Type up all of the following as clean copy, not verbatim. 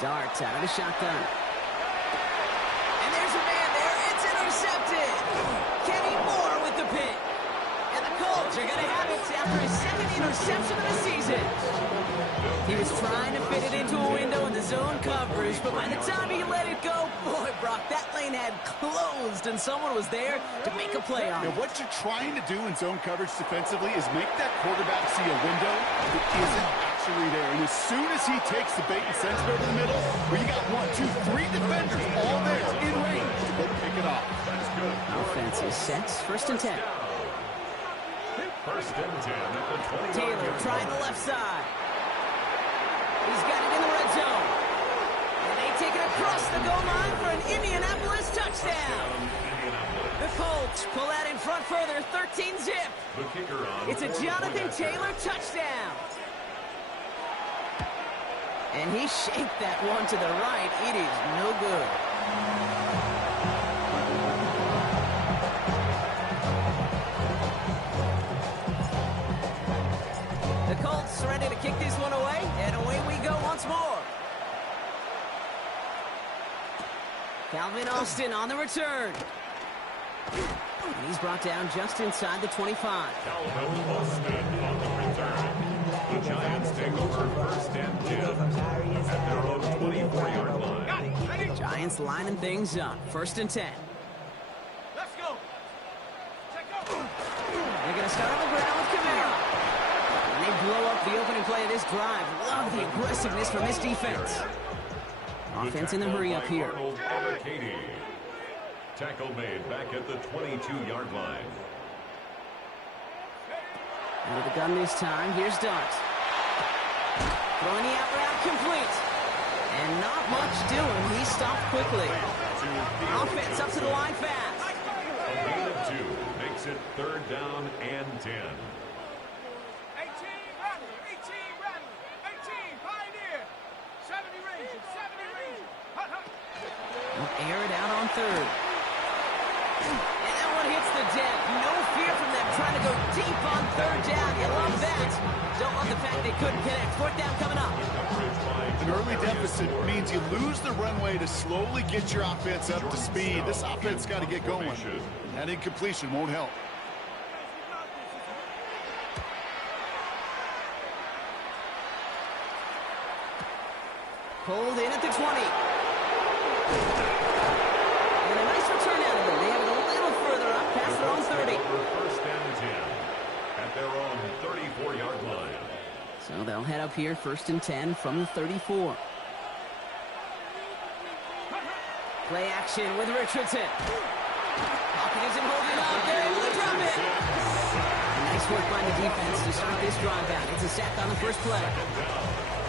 Darts out of the shotgun. And there's a man there. It's intercepted. Kenny Moore with the pick. And the Colts are going to have it after his second interception of the season. He was trying to fit it into a window in the zone coverage, but by the time he let it go, boy, Brock, that lane had closed, and someone was there to make a play on it. Now, what you're trying to do in zone coverage defensively is make that quarterback see a window that isn't actually there. And as soon as he takes the bait and sends it over the middle, where you got 1, 2, 3 defenders all there in range to go pick it off. Offense is set. First and 10. First and 10 at the 20. Taylor trying the left side. He's got it in the red zone. And they take it across the goal line for an Indianapolis touchdown. The Colts pull out in front further, 13-zip. It's a Jonathan Taylor touchdown. And he shaped that one to the right. It is no good. The Colts ready to kick this one away, and away we go once more. Calvin Austin on the return. And he's brought down just inside the 25. Calvin Austin on the return. The Giants take over first and 10 at their own 24-yard line. Giants lining things up. First and 10. Let's go. They're going to start on the ground with Kamara. And they blow up the opening play of this drive. Love the aggressiveness from this defense. Offense in the hurry up here. Tackle made back at the 22-yard line. Out of the gun this time. Here's Dart. Throwing the out route complete. And not much doing. He stopped quickly. Offense up to the line fast. A gain of 2 makes it third down and 10. 18 Rattler, 18 Rattler, 18 Pioneer. 70 Ranger, 70 Ranger. Hut, hut. We'll air it out on third. And that one hits the deck. No fear from them trying to go deep on third down. You love that. Don't love the fact they couldn't connect. Fourth down coming up. An early deficit means you lose the runway to slowly get your offense up to speed. This offense got to get going. And that incompletion won't help. Pulled in at the 20. And a nice return out of them. They have it a little further up past their own 30. First and 10 at their own 34-yard line. So they'll head up here, first and 10 from the 34. Play action with Richardson. Hopkins isn't holding up. They're able to drop it. Nice work by the defense to start this drive out. It's a sack on the first play.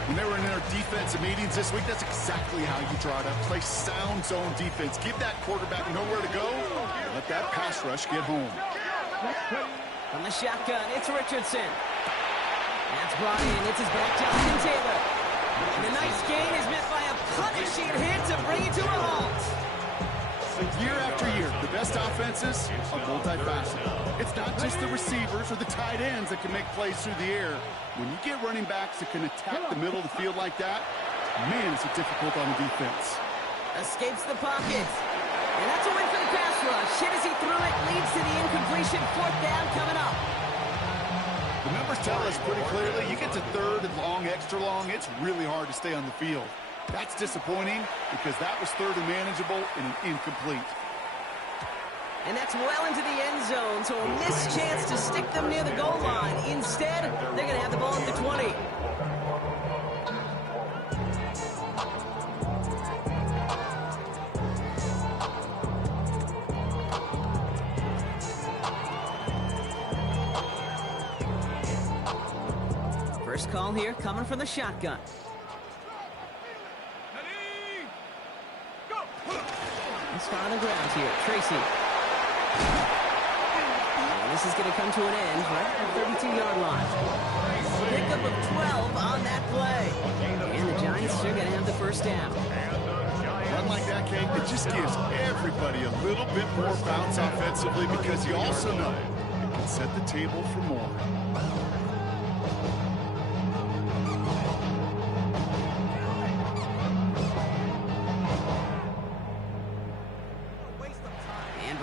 When they were in their defensive meetings this week, that's exactly how you draw it up. Play sound zone defense. Give that quarterback nowhere to go. Let that pass rush get home. From the shotgun, it's Richardson. That's brought in. It's his back, Jonathan Taylor. And the nice gain is met by a punishing hit to bring it to a halt. Year after year, the best offenses are multifaceted. It's not just the receivers or the tight ends that can make plays through the air. When you get running backs that can attack the middle of the field like that, man, is it difficult on the defense. Escapes the pocket. And that's a win for the pass rush. Hit as he threw it, leads to the incompletion. Fourth down coming up. The numbers tell us pretty clearly, you get to third and long, extra long, it's really hard to stay on the field. That's disappointing because that was third and manageable and an incomplete. And that's well into the end zone, so a missed chance to stick them near the goal line. Instead, they're going to have the ball at the 20. First call here coming from the shotgun. Let's start on the ground here. Tracy. And this is going to come to an end right at the 32-yard line. Pickup of 12 on that play. And the Giants are going to have the first down. Run like that, Kate, it just gives everybody a little bit more bounce offensively because you also know it can set the table for more.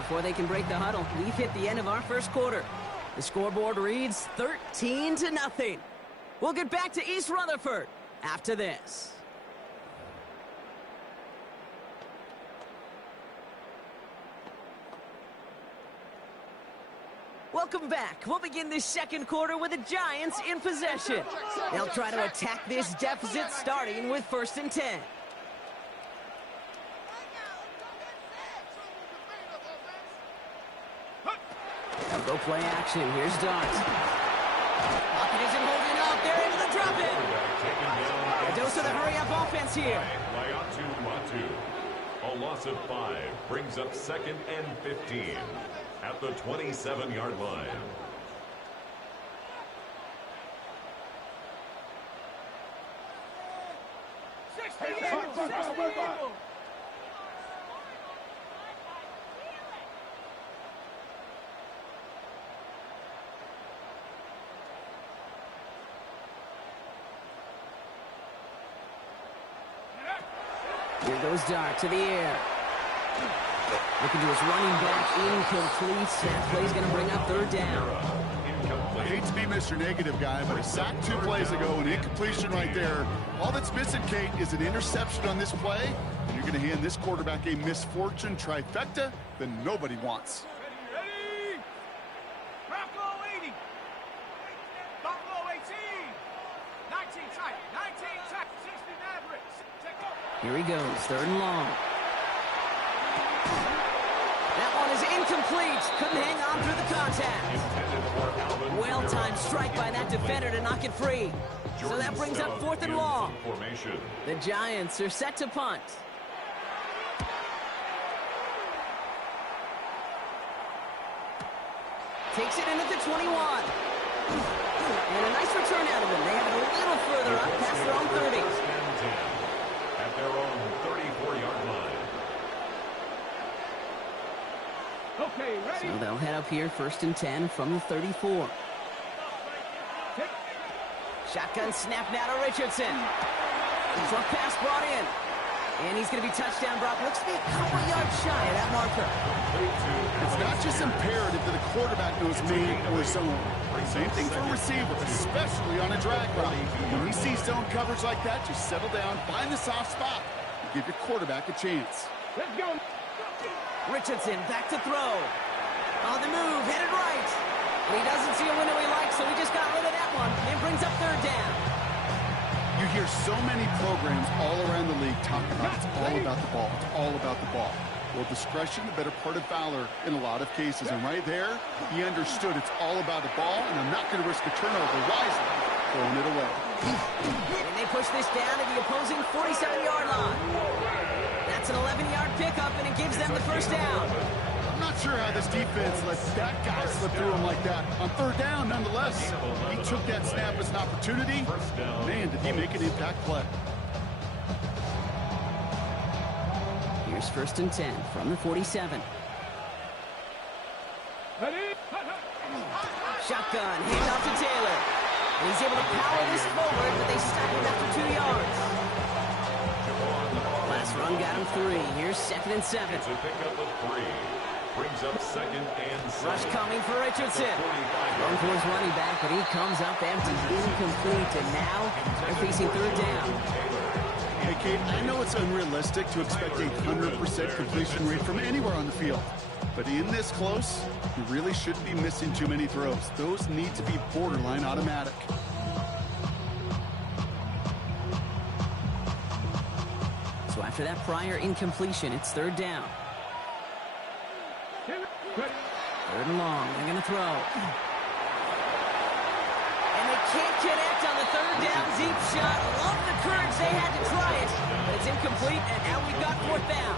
before they can break the huddle. We've hit the end of our first quarter. The scoreboard reads 13-0. We'll get back to East Rutherford after this. Welcome back. We'll begin this second quarter with the Giants in possession. They'll try to attack this deficit starting with 1st and 10. They'll go play action. Here's Dart. Pocket isn't holding up. They're able to drop it. A dose of the hurry-up offense here. A loss of 5 brings up 2nd and 15 at the 27-yard line. Here goes Dart to the air. Looking to his running back, incomplete. That play's going to bring up 3rd down. I hate to be Mr. Negative guy, but he sacked 2 plays ago, an incompletion right there. All that's missing, Kate, is an interception on this play, and you're going to hand this quarterback a misfortune trifecta that nobody wants. Ready? Bronco 80. Buffalo 18. 19 tight. 19 tight. 60 Mavericks. Take off. Here he goes, 3rd and long. That one is incomplete. Couldn't hang on through the contact. Well-timed strike by that defender to knock it free. So that brings up 4th and long. The Giants are set to punt. Takes it in at the 21. And a nice return out of them. They have it a little further up past their own 30. At their own 34-yard line. Okay, ready? So they'll head up here, 1st and 10 from the 34. Shotgun snap now to Richardson. Front pass brought in. And he's going to be touchdown brought. Looks to be a couple yards shy of that marker. It's not just imperative that the quarterback knows man or zone. Same thing for a receiver, especially on a drag route. When he sees zone coverage like that, just settle down, find the soft spot, and give your quarterback a chance. Let's go. Richardson back to throw. On the move, headed right. And he doesn't see a window he likes, so he just got rid of that one. And brings up 3rd down. You hear so many programs all around the league talk about it's all about the ball. It's all about the ball. Well, discretion, the better part of valor in a lot of cases. And right there, he understood it's all about the ball, and I'm not going to risk a turnover wisely, throwing it away. And they push this down to the opposing 47-yard line. That's an 11-yard pickup, and it gives them the 1st down. I'm not sure how this defense let that guy slip through him like that. On 3rd down, nonetheless, he took that snap as an opportunity. Man, did he make an impact play. Here's 1st and 10 from the 47. Ready? Shotgun, hand off to Taylor. And he's able to power this forward, but they stop him after 2 yards. Last run got him 3. Here's 2nd and 7. It's a pickup of 3. Brings up 2nd and 7. Rush coming for Richardson. Going for his running back, but he comes up empty, incomplete, and now they're facing 3rd down. Hey, Kate, I know it's unrealistic to expect a 100% completion rate from anywhere on the field. But in this close, you really shouldn't be missing too many throws. Those need to be borderline automatic. So after that prior incompletion, it's 3rd down. 3rd and long. They're going to throw. And they can't connect on the 3rd down deep shot. Love the courage they had to try it. But it's incomplete, and now we've got 4th down.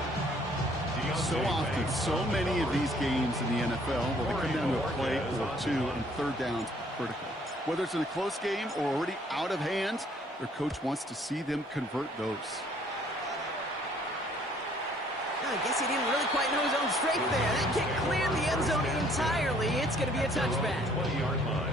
So often, so many of these games in the NFL, well, they come down to a play or 2, and 3rd downs critical. Whether it's in a close game or already out of hand, their coach wants to see them convert those. I guess he didn't really quite know his own strength there. That kick cleared the end zone entirely. It's going to be a touchback. 20-yard line.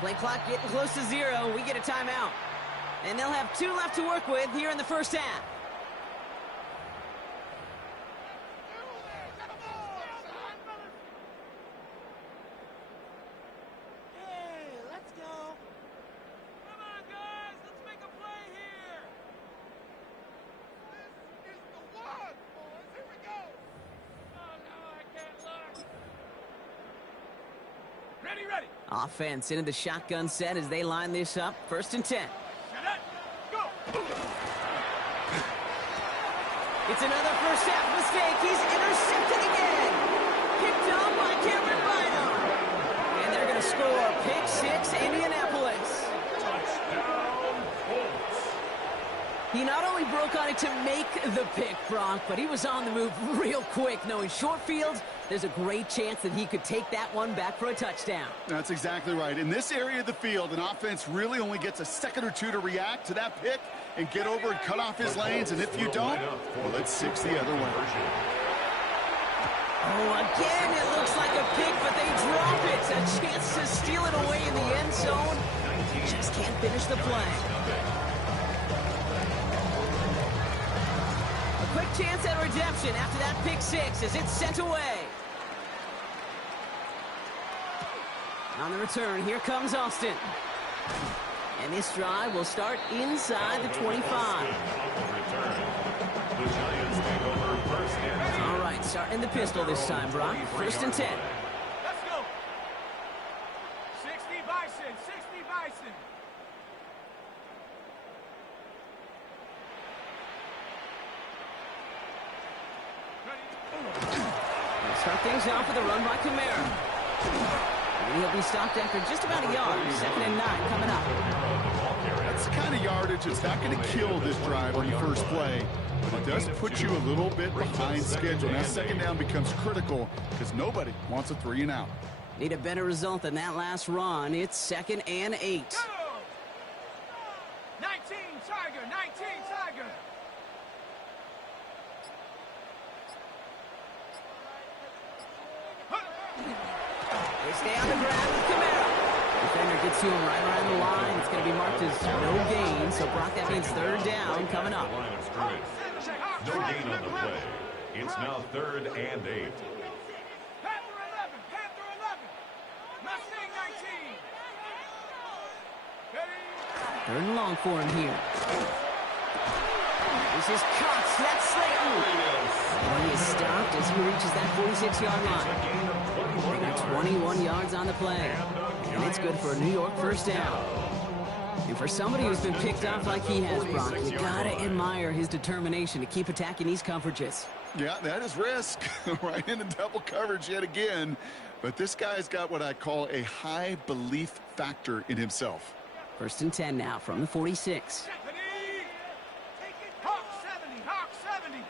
Play clock getting close to 0. We get a timeout. And they'll have 2 left to work with here in the first half. Ready. Offense into the shotgun set as they line this up. 1st and 10. Go. It's another first half mistake. He's intercepted again. Picked up by Cameron Bynum. And they're going to score. Pick 6, Indianapolis. Touchdown, Colts. He not only broke on it to make the pick, Brock, but he was on the move real quick. Knowing short field, there's a great chance that he could take that one back for a touchdown. That's exactly right. In this area of the field, an offense really only gets a second or two to react to that pick and get over and cut off his lanes. And if you don't, well, it's 6 the other way. Oh, again, it looks like a pick, but they drop it. A chance to steal it away in the end zone. Just can't finish the play. A quick chance at redemption after that pick 6 as it's sent away. On the return, here comes Austin. And this drive will start inside the 25. All right, starting the pistol this time, Brock. 1st and 10. Let's go. 60 Bison. Start things off with a run by Kamara. And he'll be stopped after just about a yard. 2nd and 9 coming up. That's the kind of yardage that's not going to kill this drive on the first play, but it does put you a little bit behind schedule. Now 2nd down becomes critical because nobody wants a 3 and out. Need a better result than that last run. It's 2nd and 8. Go. 19 Tiger. They stay on the ground with Kamara. Defender gets to him right around the line. It's going to be marked as no gain. So, Brock, that means 3rd down coming up. Line of scrimmage. No gain on the play. It's now 3rd and 8. Panther 11. Mustang 19. Ready. 3rd and long for him here. This is Cox. That's Slayton. And he is stopped as he reaches that 46-yard line. They got 21 yards on the play. And it's good for a New York 1st down. And for somebody who's been picked off like he has, Brock, you gotta admire his determination to keep attacking these coverages. Yeah, that is risk. Right into double coverage yet again. But this guy's got what I call a high belief factor in himself. 1st and 10 now from the 46. Hawk 70.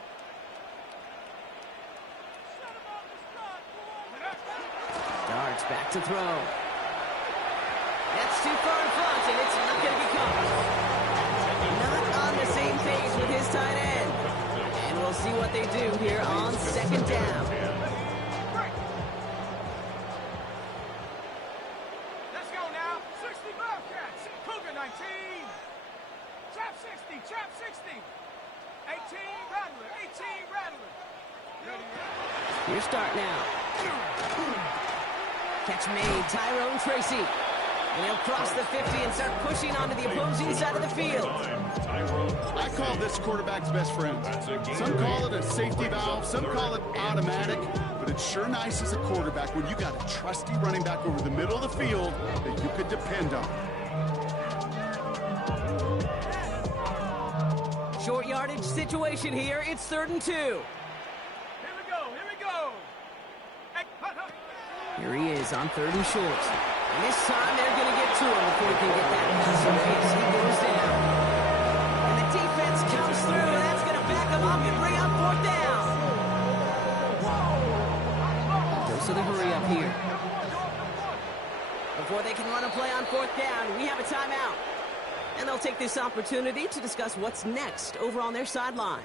Darts back to throw. That's too far in front, and it's not going to be caught. Not on the same page with his tight end. And we'll see what they do here on 2nd down. Let's go now. 60 Bobcats. Cougar 19. Trap 60. 18 Rattler. Your start now. Catch made, Tyrone Tracy. And he'll cross the 50 and start pushing onto the opposing side of the field. I call this quarterback's best friend. Some call it a safety valve, some call it automatic, but it's sure nice as a quarterback when you got a trusty running back over the middle of the field that you could depend on. Short yardage situation here. It's 3rd and 2. Here we go. Here he is on 3rd and short. And this time they're going to get to him before he can get that pass in case he goes down. And the defense comes through, and that's going to back him up and bring up 4th down. Goes to the hurry up here. Before they can run a play on 4th down, we have a timeout. And they'll take this opportunity to discuss what's next over on their sideline.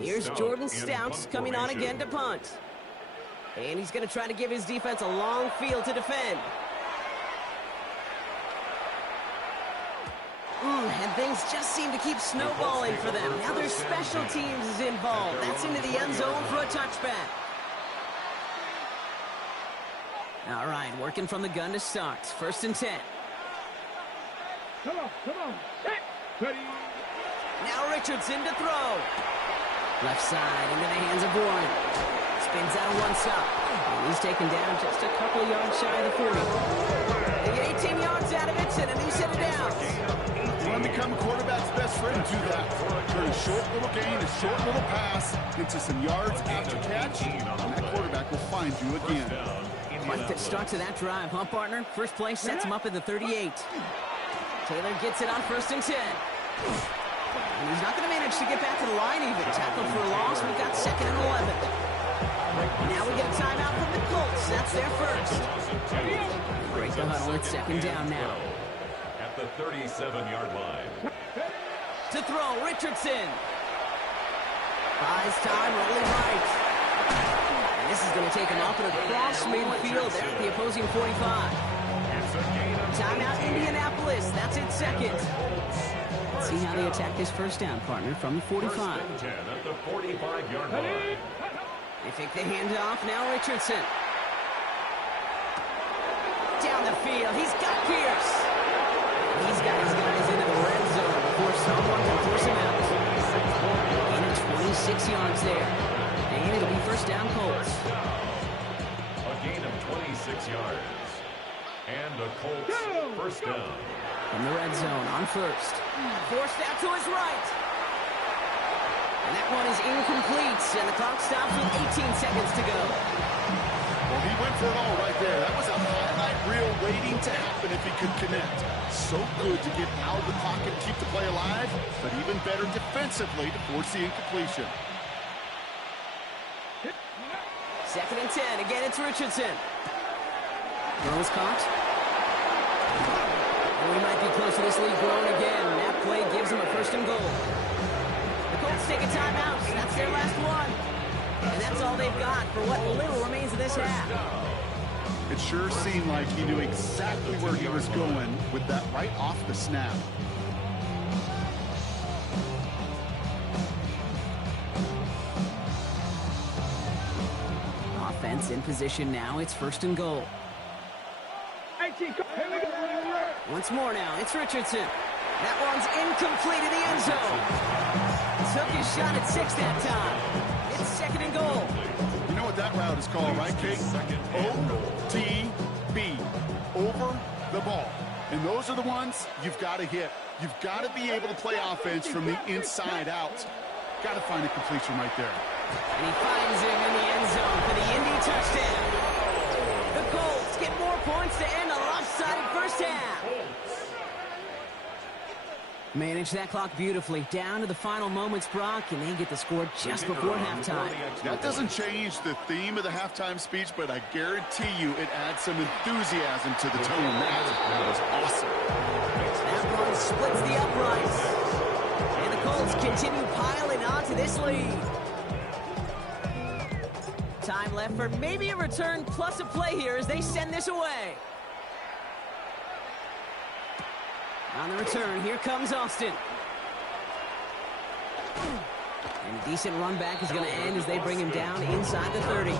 Here's Jordan Stouts coming on again to punt. And he's going to try to give his defense a long field to defend. And things just seem to keep snowballing for them. Now their special teams is involved. That's into the end zone for a touchback. All right, working from the gun to start. 1st and 10. Come on. Set. Ready. Now Richardson to throw. Left side into the hands of Warren. Spins out of one stop. And he's taken down just a couple of yards shy of the 40. They get 18 yards out of it and a new set of downs. You want to become a quarterback's best friend, do that. Turn a short little gain, a short little pass into some yards after catch, and that quarterback will find you again. Quite the start to that drive, huh, partner? First play sets him up at the 38. Taylor gets it on 1st and 10. And he's not going to manage to get back to the line even. Tackled for a loss. We've got 2nd and 11. Now we get a timeout from the Colts. That's their first. Break the huddle. It's 2nd down now. At the 37-yard line. To throw, Richardson. Buys time, rolling right. And this is going to take him up and across midfield at the opposing 45. Timeout, Indianapolis. That's its 2nd. Let's see how they attack this 1st down, partner, from the 45. 1st and 10 at the 45-yard line. They take the handoff. Now Richardson. Down the field. He's got Pierce. He's got his guys into the red zone before someone can force him out. Gain of 26 yards there. And it'll be 1st down Colts. A gain of 26 yards. And a Colts 1st down. In the red zone on 1st. Forced out to his right. And that one is incomplete. And the clock stops with 18 seconds to go. Well, he went for it all right there. That was a highlight reel waiting to happen if he could connect. So good to get out of the pocket and keep the play alive, but even better defensively to force the incompletion. 2nd and 10. Again, it's Richardson. Throws caught. And we might be close to this lead growing again. That play gives him a 1st and goal. The Colts take a timeout. That's their last one. And that's all they've got for what little remains of this half. It sure seemed like he knew exactly where he was going with that right off the snap. Offense in position now. It's 1st and goal. 18. Once more now. It's Richardson. That one's incomplete in the end zone. Took his shot at 6 that time. It's 2nd and goal. You know what that route is called, right, Kate? OTB. Over the ball. And those are the ones you've got to hit. You've got to be able to play offense from the inside out. Got to find a completion right there. And he finds him in the end zone for the Indy touchdown. The Colts get more points to end a lopsided 1st half. Manage that clock beautifully. Down to the final moments, Brock, and they get the score just before halftime. That doesn't change the theme of the halftime speech, but I guarantee you it adds some enthusiasm to the tone. That was awesome. That one splits the uprights. And the Colts continue piling on to this lead. Time left for maybe a return plus a play here as they send this away. On the return, here comes Austin. And a decent run back is going to end as they bring him down inside the 30. The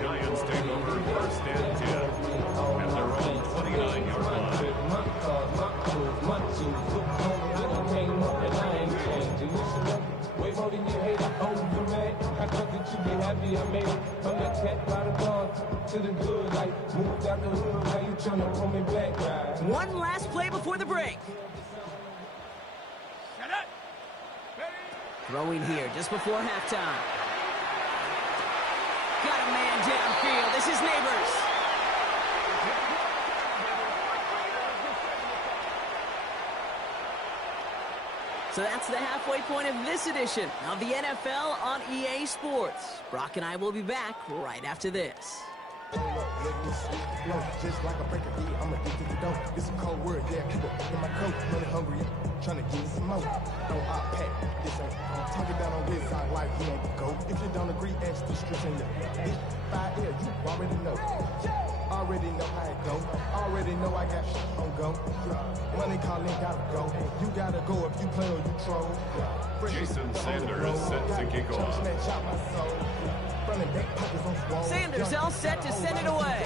Giants take over 1st and 10 at their own 29-yard line. One last play before the break. Throwing here just before halftime. Got a man downfield. This is Neighbors. So that's the halfway point of this edition of the NFL on EA Sports. Brock and I will be back right after this. Just like a breaker, I'm addicted to dope. It's a cold word, yeah. People in my coat, running hungry, trying to get me some more. No, I pack. This ain't talking down on this side like he ain't the goat. If you don't agree, ask the streets in your bitch. 5 years, already know. Already know how it go. Already know I got shit on go. Money calling, gotta go. You gotta go if you play or you troll. Jason Sanders set to kick off. Sanders all set to send it away.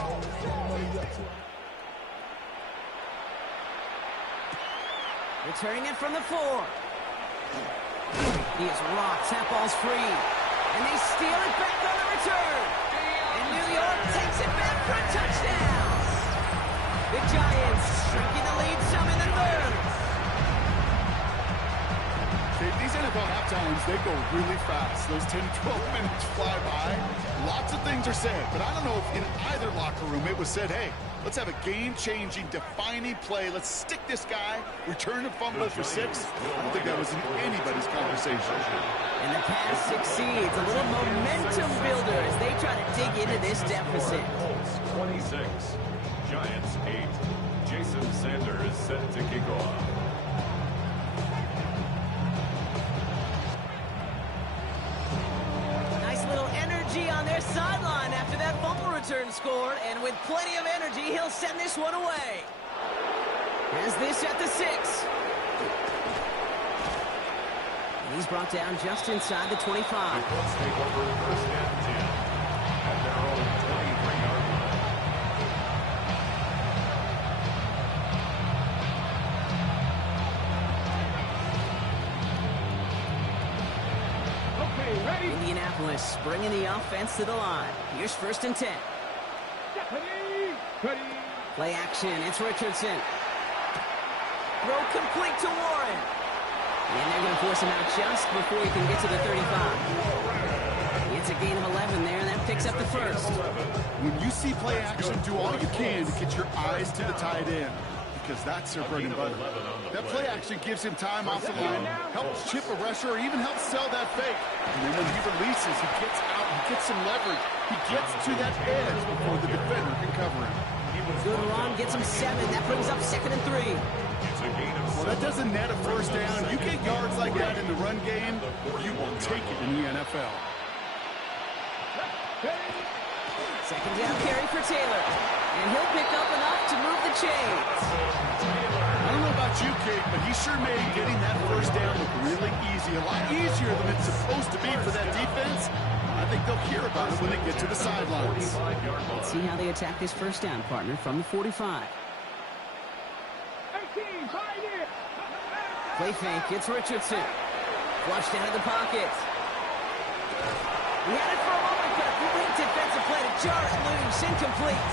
Returning it from the 4. He is rocked. That ball's free. And they steal it back on the return. And New York takes it back for a touchdown. The Giants shrinking the lead some in the third. These NFL halftimes, they go really fast. Those 10, 12 minutes fly by. Lots of things are said, but I don't know if in either locker room it was said, hey, let's have a game-changing, defining play. Let's stick this guy, return a fumble for 6. I don't think that was in anybody's conversation. And the pass succeeds. A little momentum builder as they try to dig into this deficit. Colts 26, Giants 8. Jason Sanders set to kick off. Nice little energy on their sideline after that fumble return scored. And with plenty of energy, he'll send this one away. Has this at the 6. He's brought down just inside the 25. Let's take over first and 10 at their own 23-yard line. Okay, ready? Indianapolis bringing the offense to the line. Here's first and 10. Ready? Play action. It's Richardson. Throw complete to Warren. And they're going to force him out just before he can get to the 35. It's a gain of 11 there, and that picks up the first. When you see play action, do all you can to get your eyes to the tight end, because that's their bread and butter. That play action gives him time off the line, helps chip a rusher, or even helps sell that fake. And then when he releases, he gets out, he gets some leverage. He gets to that edge before the defender can cover him. Good run, gets him 7. That brings up 2nd and 3. It's a gain of Well, that doesn't net a first down. You get yards like that in the run game, you will take it in the NFL. Second down carry for Taylor. And he'll pick up enough to move the chains. I don't know about you, Kate, but he sure made getting that first down look really easy. A lot easier than it's supposed to be for that defense. I think they'll hear about it when they get to the sidelines. Let's see how they attack this first down, partner, from the 45. 18, pioneer. Play fake, it's Richardson. Flushed out of the pocket. He had it for a moment, but a great defensive play to jar it loose, incomplete.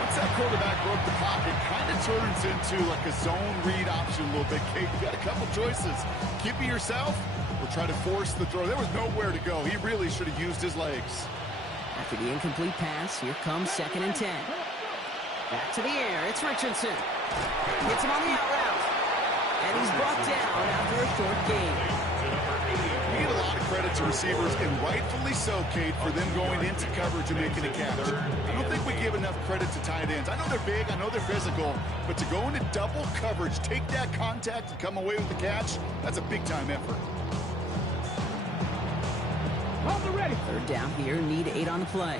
Once that quarterback broke the pocket, kind of turns into like a zone read option a little bit, Kate. You got a couple choices. Keep it yourself or try to force the throw. There was nowhere to go. He really should have used his legs. After the incomplete pass, here comes 2nd and 10. Back to the air, it's Richardson. Hits him on the out route. And he's brought down after a short gain. We get a lot of credit to receivers, and rightfully so, Kate, for them going into coverage and making a catch. I don't think we give enough credit to tight ends. I know they're big, I know they're physical, but to go into double coverage, take that contact, and come away with the catch, that's a big-time effort. Hold the ready. Third down here, need 8 on the play.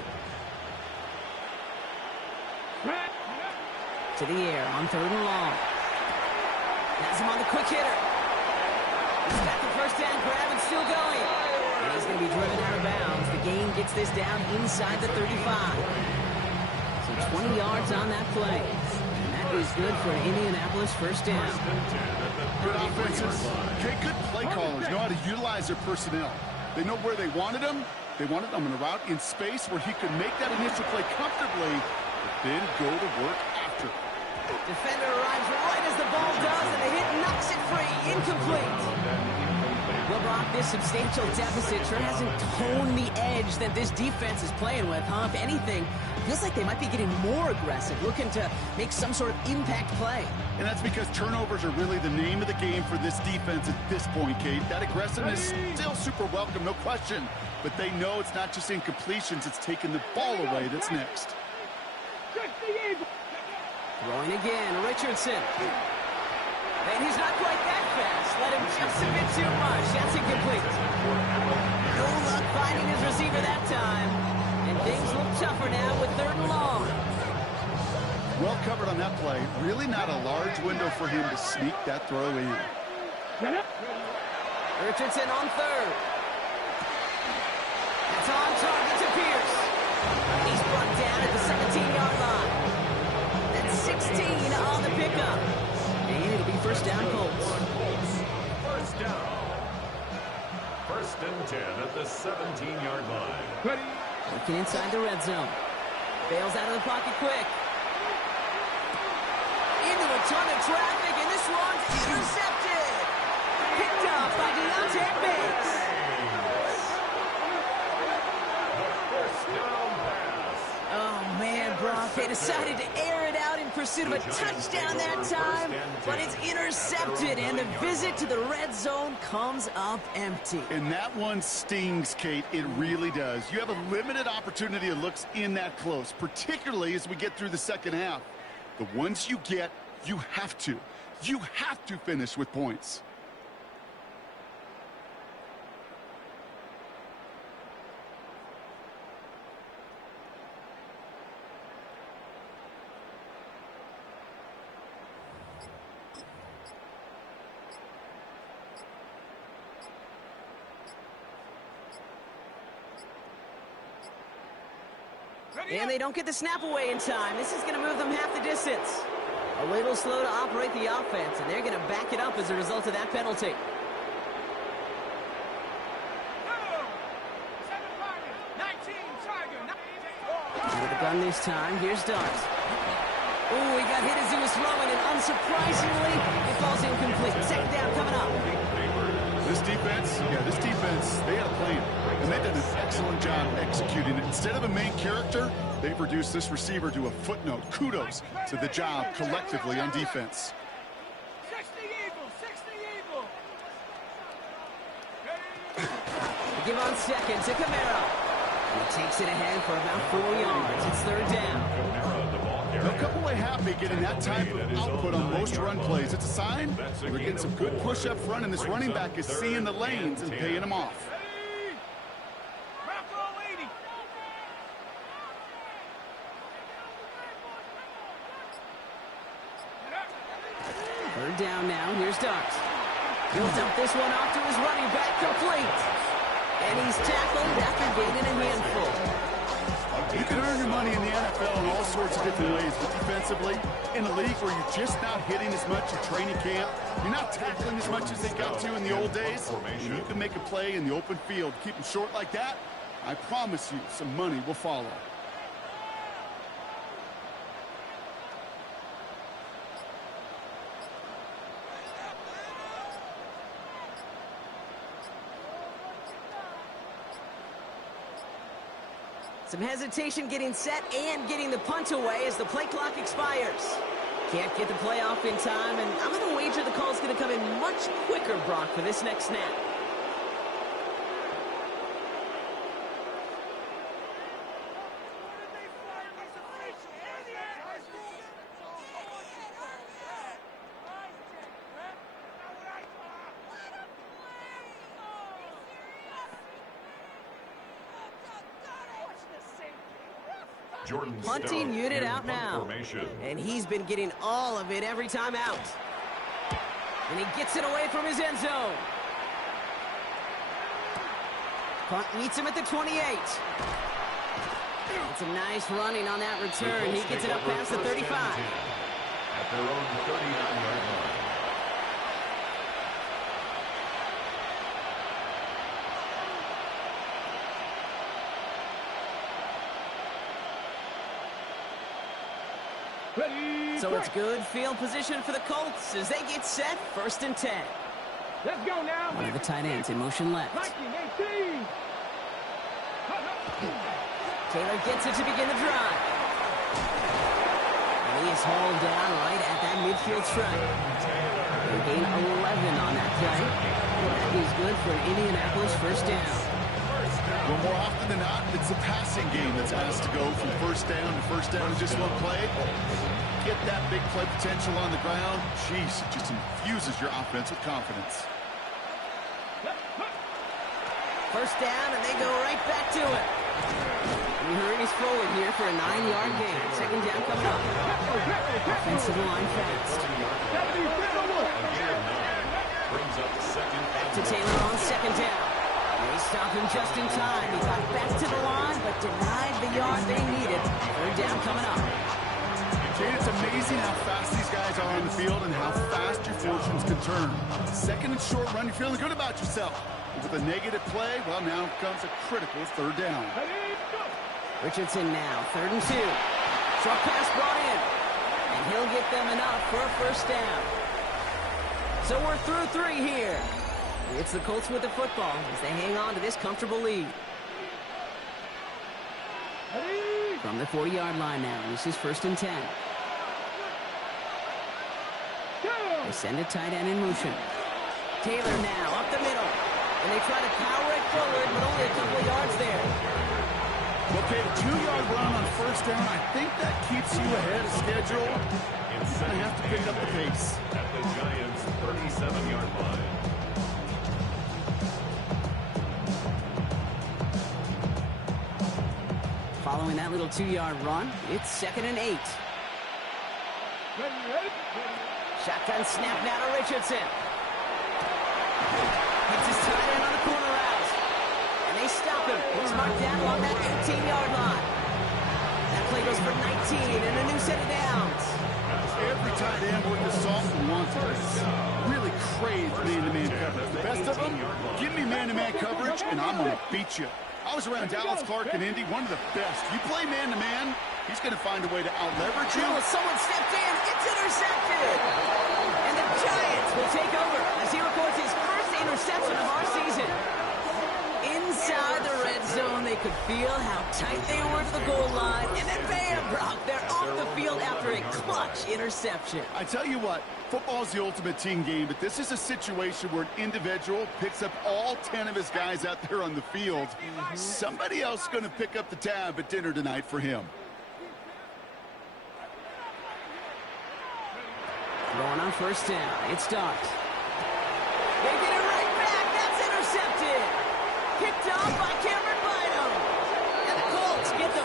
To the air on 3rd and long. Has him on the quick hitter. He's got the first down grab and still going. And he's going to be driven out of bounds. The gain gets this down inside the 35. So 20 yards on that play. And that is good for an Indianapolis first down. Good offenses. Okay, good play callers know how to utilize their personnel. They know where they wanted him. They wanted him in a route in space where he could make that initial play comfortably, but then go to work after. Defender arrives right as the ball does, and the hit knocks it free. Incomplete. Well, Brock, this substantial deficit sure hasn't toned the edge that this defense is playing with, huh? If anything, feels like they might be getting more aggressive, looking to make some sort of impact play. And that's because turnovers are really the name of the game for this defense at this point, Kate. That aggressiveness is still super welcome, no question. But they know it's not just incompletions, it's taking the ball away that's next. Throwing again, Richardson. And he's not quite that fast. Let him just a bit too much. That's incomplete. No luck finding his receiver that time. And things look tougher now with 3rd and long. Well covered on that play. Really not a large window for him to sneak that throw in. Richardson on 3rd. It's on target to Pierce. He's brought down at the 17-yard line. That's 16 on the pickup. And it'll be 1st down Colts. 1st down. 1st and 10 at the 17-yard line. Looking inside the red zone. Bails out of the pocket quick. Into a ton of traffic, and this one's intercepted. Picked up by Deontay Banks. Oh, man, Brock. They decided to air it out in pursuit of a touchdown that time, but it's intercepted, and the visit to the red zone comes up empty. And that one stings, Kate. It really does. You have a limited opportunity that looks in that close, particularly as we get through the 2nd half. The ones you get, you have to finish with points. And they don't get the snap away in time. This is going to move them half the distance. A little slow to operate the offense, and they're going to back it up as a result of that penalty. With the gun this time, here's Dart. Oh, he got hit as he was throwing, and unsurprisingly, it falls incomplete. 2nd down coming up. This defense, they had a plan, and they did an excellent job executing it. Instead of a main character, they produced this receiver to a footnote. Kudos to the job collectively on defense. 60 Eagle. Give on 2nd to Camaro. He takes it ahead for about 4 yards. It's 3rd down. They'll come away happy getting that type of output on most run plays. It's a sign they're getting some good push up front, and this running back is seeing the lanes and paying them off. Third down now. Here's Dart. He'll dump this one off to his running back, complete. And he's tackled after gaining a handful. You can earn your money in the NFL in all sorts of different ways, but defensively, in a league where you're just not hitting as much in training camp, you're not tackling as much as they got to in the old days, and you can make a play in the open field. Keep them short like that, I promise you some money will follow. Some hesitation getting set and getting the punt away as the play clock expires. Can't get the play off in time, and I'm going to wager the call's going to come in much quicker, Brock, for this next snap. Punting unit out now. And he's been getting all of it every time out. And he gets it away from his end zone. Punt meets him at the 28. It's a nice running on that return. He gets it up past the 35. At their own 39-yard line. So it's good field position for the Colts as they get set, 1st and 10. Let's go now. One of the tight ends in motion left. 19-18. Taylor gets it to begin the drive. And he is hauled down right at that midfield stripe. They gain 11 on that play. That is good for an Indianapolis 1st down. Well, more often than not, it's the passing game that's asked to go from 1st down to 1st down in just one play. Get that big play potential on the ground. Jeez, it just infuses your offense with confidence. 1st down, and they go right back to it. He hurries forward here for a 9-yard gain. Second down coming up. Offensive line fast. Brings up second. Back to Taylor on second down. They stopped him just in time. He got back to the line, but denied the yard they needed. Third down coming up. Jade, it's amazing how fast these guys are on the field and how fast your fortunes can turn. Second and short run, you're feeling good about yourself. But with a negative play, well, now comes a critical third down. Richardson now, 3rd and 2. Short pass brought in. And he'll get them enough for a first down. So we're through 3 here. It's the Colts with the football as they hang on to this comfortable lead. From the 40-yard line now, this is 1st and 10. They send a tight end in motion. Taylor now, up the middle. And they try to power it forward, but only a couple of yards there. Okay, a 2-yard run on first down. I think that keeps you ahead of schedule. You're going to have to pick up the pace. At the Giants' 37-yard line. Following that little 2-yard run, it's 2nd and 8. Shotgun snap now to Richardson. Hits his tight end on the corner route. And they stop him. He's marked down along that 18-yard line. That play goes for 19 and a new set of downs. Every tight end worth his salt and wants it. Really crave man-to-man coverage. The best of them, give me man-to-man coverage, and I'm going to beat you. I was around Dallas Clark and Indy, one of the best. You play man-to-man, he's going to find a way to out-leverage you. Someone stepped in. It's intercepted. And the Giants will take over as he records his first interception of our season. Inside the red zone, they could feel how tight they were to the goal line. And then bam, Brock, they're off the field after a clutch interception. I tell you what, football's the ultimate team game, but this is a situation where an individual picks up all 10 of his guys out there on the field. Somebody else is going to pick up the tab at dinner tonight for him. Going on first down, it's Dart. They get it right back, that's intercepted. Picked off by Cameron Bynum. And the Colts get the